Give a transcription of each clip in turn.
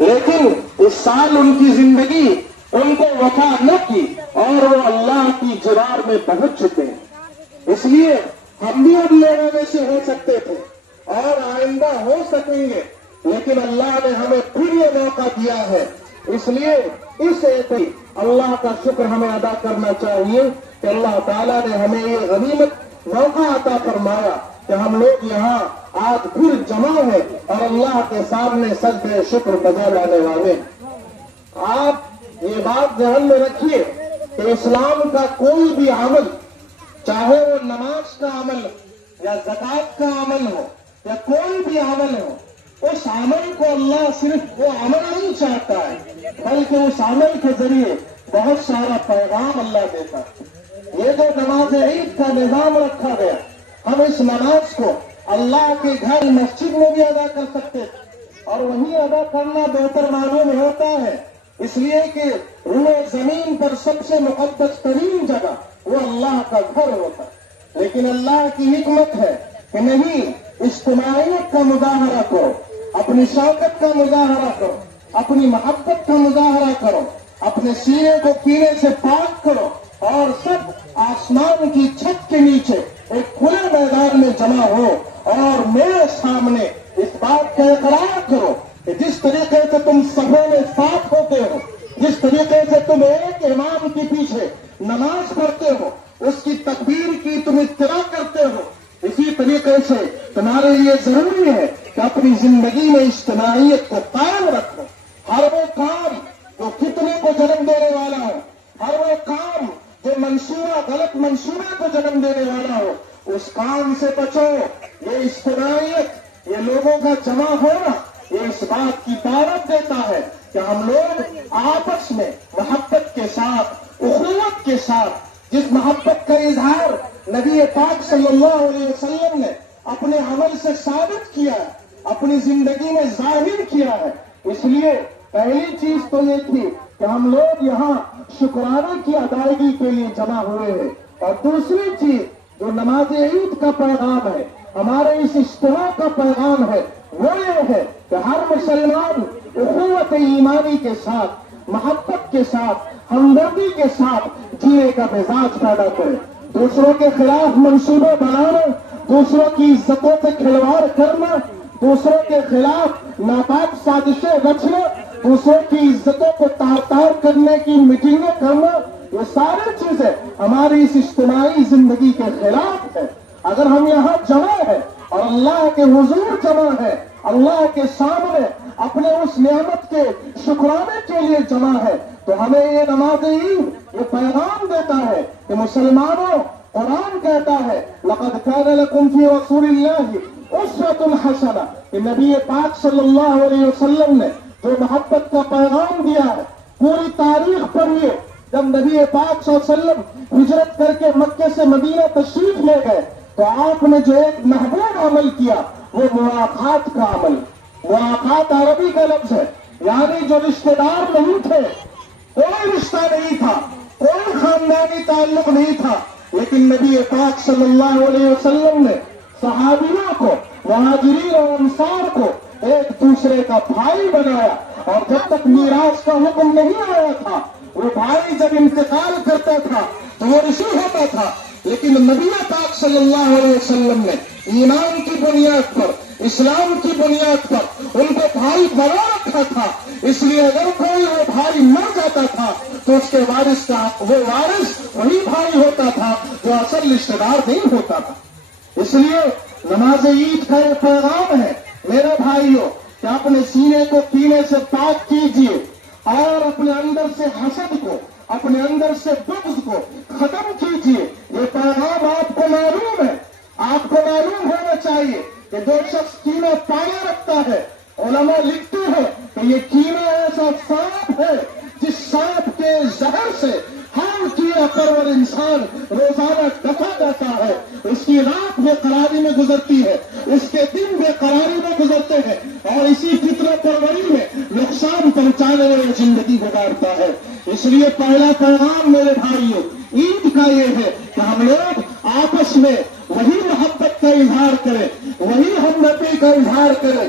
لیکن اس سال ان کی زندگی ان کو وفا نہ کی اور وہ اللہ کی جوار میں پہنچ چکے ہیں۔ اس لیے ہم بھی ان لوگوں میں سے ہو سکتے تھے اور آئندہ ہو سکیں گے، لیکن اللہ نے ہمیں پھر یہ موقع دیا ہے۔ اس لیے اس اللہ کا شکر ہمیں ادا کرنا چاہیے کہ اللہ تعالیٰ نے ہمیں یہ غنیمت موقع عطا فرمایا کہ ہم لوگ یہاں آج پھر جمع ہیں اور اللہ کے سامنے سجدہ شکر بجا لانے والے۔ آپ یہ بات ذہن میں رکھیے کہ اسلام کا کوئی بھی عمل، چاہے وہ نماز کا عمل یا زکات کا عمل ہو یا کوئی بھی عمل ہو، اس عمل کو اللہ صرف وہ عمل نہیں چاہتا ہے، بلکہ اس عمل کے ذریعے بہت سارا پیغام اللہ دیتا ہے۔ یہ جو نماز عید کا نظام رکھا گیا، ہم اس نماز کو اللہ کے گھر مسجد میں بھی ادا کر سکتے تھے اور وہیں ادا کرنا بہتر معلوم ہوتا ہے، اس لیے کہ روئے زمین پر سب سے مقدس ترین جگہ وہ اللہ کا گھر ہوتا ہے۔ لیکن اللہ کی حکمت ہے کہ نہیں، اجتماعیت کا مظاہرہ کرو، اپنی شوکت کا مظاہرہ کرو، اپنی محبت کا مظاہرہ کرو، اپنے سینے کو کینے سے پاک کرو اور سب آسمان کی چھت کے نیچے ایک کھلے میدان میں جمع ہو اور میرے سامنے اس بات کا اقرار کرو کہ جس طریقے سے تم صفوں میں ساتھ ہوتے ہو، جس طریقے سے تم ایک امام کے پیچھے نماز پڑھتے ہو، اس کی تکبیر کی تم اتباع کرتے ہو، اسی طریقے سے تمہارے لیے ضروری ہے کہ اپنی زندگی میں اجتماعیت کو قائم رکھو۔ ہر وہ کام جو فتنے کو جنم دینے والا ہو، ہر وہ کام جو غلط منصوبے کو جنم دینے والا ہو، اس کام سے بچو۔ یہ اجتماعیت، یہ لوگوں کا جمع ہونا، یہ اس بات کی دعوت دیتا ہے کہ ہم لوگ آپس میں محبت کے ساتھ، اخوت کے ساتھ، جس محبت کا اظہار نبی پاک صلی اللہ علیہ وسلم نے اپنے عمل سے ثابت کیا ہے، اپنی زندگی میں ظاہر کیا ہے۔ اس لیے پہلی چیز تو یہ تھی کہ ہم لوگ یہاں شکرانے کی ادائیگی کے لیے جمع ہوئے ہیں، اور دوسری چیز جو نماز عید کا پیغام ہے، ہمارے اس اجتماع کا پیغام ہے، وہ یہ ہے کہ ہر مسلمان اخوت ایمانی کے ساتھ، محبت کے ساتھ، ہمدردی کے ساتھ جینے کا مزاج پیدا کرے۔ دوسروں کے خلاف منصوبے بنانا، دوسروں کی عزتوں سے کھلواڑ کرنا، دوسروں کے خلاف ناپاک سازشیں رچنا، دوسروں کی عزتوں کو تار تار کرنے کی میٹنگیں کرنا، یہ ساری چیزیں ہماری اس اجتماعی زندگی کے خلاف ہے۔ اگر ہم یہاں جمع ہیں اور اللہ کے حضور جمع ہے، اللہ کے سامنے اپنے اس نعمت کے شکرانے کے لیے جمع ہے، تو ہمیں یہ نماز عید یہ پیغام دیتا ہے کہ مسلمانوں، قرآن کہتا ہے لقد كان لكم في رسول الله اسوة حسنة، کہ نبی پاک صلی اللہ علیہ وسلم نے جو محبت کا پیغام دیا ہے، پوری تاریخ پڑھیے۔ جب نبی پاک صلی اللہ علیہ وسلم ہجرت کر کے مکے سے مدینہ تشریف لے گئے تو آپ نے جو ایک محبوب عمل کیا وہ مواقعات کا عمل۔ مواقعات عربی کا لفظ ہے، یعنی جو رشتہ دار نہیں تھے، کوئی رشتہ نہیں تھا، کوئی خاندانی تعلق نہیں تھا، لیکن نبی پاک صلی اللہ علیہ وسلم نے صحابیوں کو، مہاجرین اور انصار کو ایک دوسرے کا بھائی بنایا، اور جب تک میراث کا حکم نہیں آیا تھا، وہ بھائی جب انتقال کرتا تھا تو وہ رشوہ ہوتا تھا، لیکن نبی پاک صلی اللہ علیہ وسلم نے ایمان کی بنیاد پر، اسلام کی بنیاد پر ان کو بھائی بنا رکھا تھا۔ اس لیے اگر کوئی وہ بھائی مر جاتا تھا تو اس کے وارث کا وہ وارث وہی بھائی ہوتا تھا جو اصل رشتہ دار نہیں ہوتا تھا۔ اس لیے نماز عید کا یہ پیغام ہے میرے بھائیوں کہ اپنے سینے کو کینے سے پاک کیجیے اور اپنے اندر سے حسد کو، اپنے اندر سے بغض کو ختم کیجیے۔ یہ پیغام آپ کو معلوم ہے، آپ کو معلوم ہونا چاہیے کہ جو شخص کینا پایا رکھتا ہے، علماء لکھتے ہیں کہ یہ کینا ایسا سانپ ہے جس سانپ کے زہر سے ہر کیڑا پرور انسان روزانہ دفع جاتا ہے، اس کی رات بے قراری میں گزرتی ہے، اس کے دن بے قراری میں گزرتے ہیں، اور اسی فتنہ پروری میں نقصان پہنچانے والی زندگی گزارتا ہے۔ اس لیے پہلا پیغام میرے بھائیوں عید کا یہ ہے کہ ہم لوگ آپس میں وہی محبت کا اظہار کریں، وہی ہمدردی کا اظہار کریں،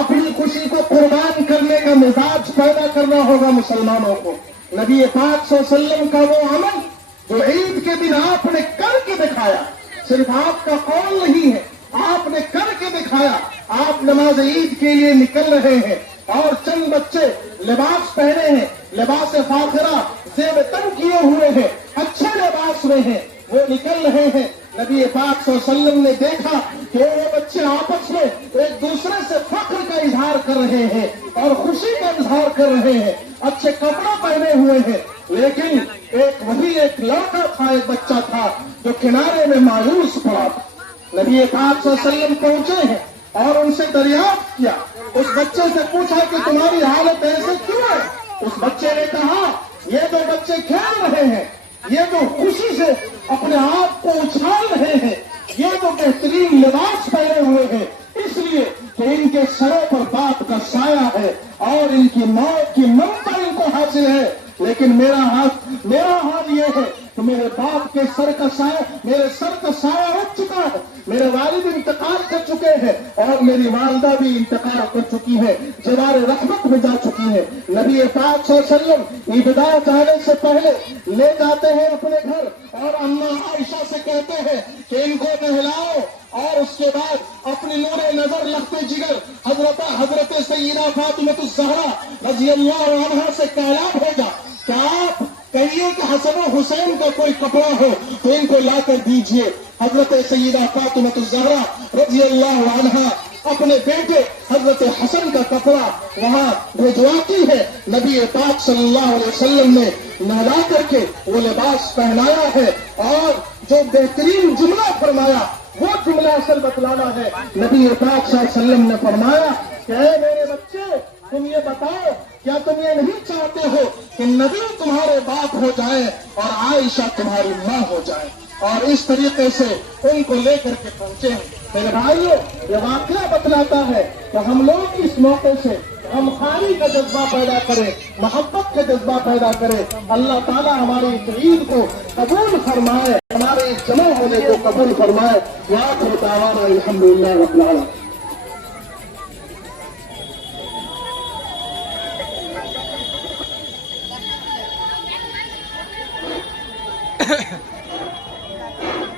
اپنی خوشی کو قربان کرنے کا مزاج پیدا کرنا ہوگا مسلمانوں کو۔ نبی پاک صلی اللہ علیہ وسلم کا وہ عمل جو عید کے دن آپ نے کر کے دکھایا، صرف آپ کا قول نہیں ہے، آپ نے کر کے دکھایا۔ آپ نماز عید کے لیے نکل رہے ہیں اور چند بچے لباس پہنے ہیں، لباس فاخرہ زیب تن کیے ہوئے ہیں، اچھے لباس میں ہیں، وہ نکل رہے ہیں۔ نبی پاک صلی اللہ علیہ وسلم نے دیکھا کہ وہ بچے آپس میں ایک دوسرے سے فخر کا اظہار کر رہے ہیں اور خوشی کا اظہار کر رہے ہیں، اچھے کپڑے پہنے ہوئے ہیں، لیکن ایک لڑکا تھا، ایک بچہ تھا جو کنارے میں مایوس پڑا تھا۔ نبی پاک صلی اللہ علیہ وسلم پہنچے ہیں اور ان سے دریافت کیا، اس بچے سے پوچھا کہ تمہاری حالت ایسے کیوں ہے؟ اس بچے نے کہا یہ جو بچے کھیل رہے ہیں، یہ جو خوشی سے اپنے آپ کو اچھال رہے ہیں، یہ جو بہترین لباس پہنے ہوئے ہیں، اس لیے کہ ان کے سروں پر باپ کا سایہ ہے اور ان کی موت کی ممتا ان کو حاصل ہے، لیکن میرا حال یہ ہے کہ میرے باپ کے سر کا سایہ، میرے سر کا سایہ اٹھ چکا ہے، میرے والد انتقال کر چکے ہیں اور میری والدہ بھی انتقال کر چکی ہے، جوار رحمت میں جا چکی ہے۔ نبی پاک صلی اللہ علیہ وسلم عیدگاہ جانے سے پہلے لے جاتے ہیں اپنے گھر اور اماں عائشہ سے کہتے ہیں کہ ان کو نہلاؤ، اور اس کے بعد اپنی نور نظر لخت جگر حضرت سیدہ فاطمہ الزہرا رضی اللہ عنہا سے کہلا بھیجا کہ آپ کہیے کہ حسن و حسین کا کوئی کپڑا ہو تو ان کو لا کر دیجئے۔ حضرت سیدہ فاطمہ الزہرا رضی اللہ عنہا اپنے بیٹے حضرت حسن کا کپڑا وہاں بھجواتی ہے۔ نبی پاک صلی اللہ علیہ وسلم نے نہلا کر کے وہ لباس پہنایا ہے اور جو بہترین جملہ فرمایا وہ جملہ اصل بتلانا ہے۔ نبی پاک صلی اللہ علیہ وسلم نے فرمایا کہ اے میرے بچے، تم یہ بتاؤ کیا تم یہ نہیں چاہتے ہو کہ نبی تمہارے باپ ہو جائے اور عائشہ تمہاری ماں ہو جائے؟ اور اس طریقے سے ان کو لے کر کے پہنچے ہیں۔ میرے بھائیوں، یہ واقعہ بتلاتا ہے کہ ہم لوگ اس موقع سے ہم خانی کا جذبہ پیدا کریں، محبت کا جذبہ پیدا کریں۔ اللہ تعالیٰ ہماری اس عید کو قبول فرمائے، ہمارے اس جمع ہونے کو قبول فرمائے۔ وآخر دعوانا الحمدللہ رب العالمین۔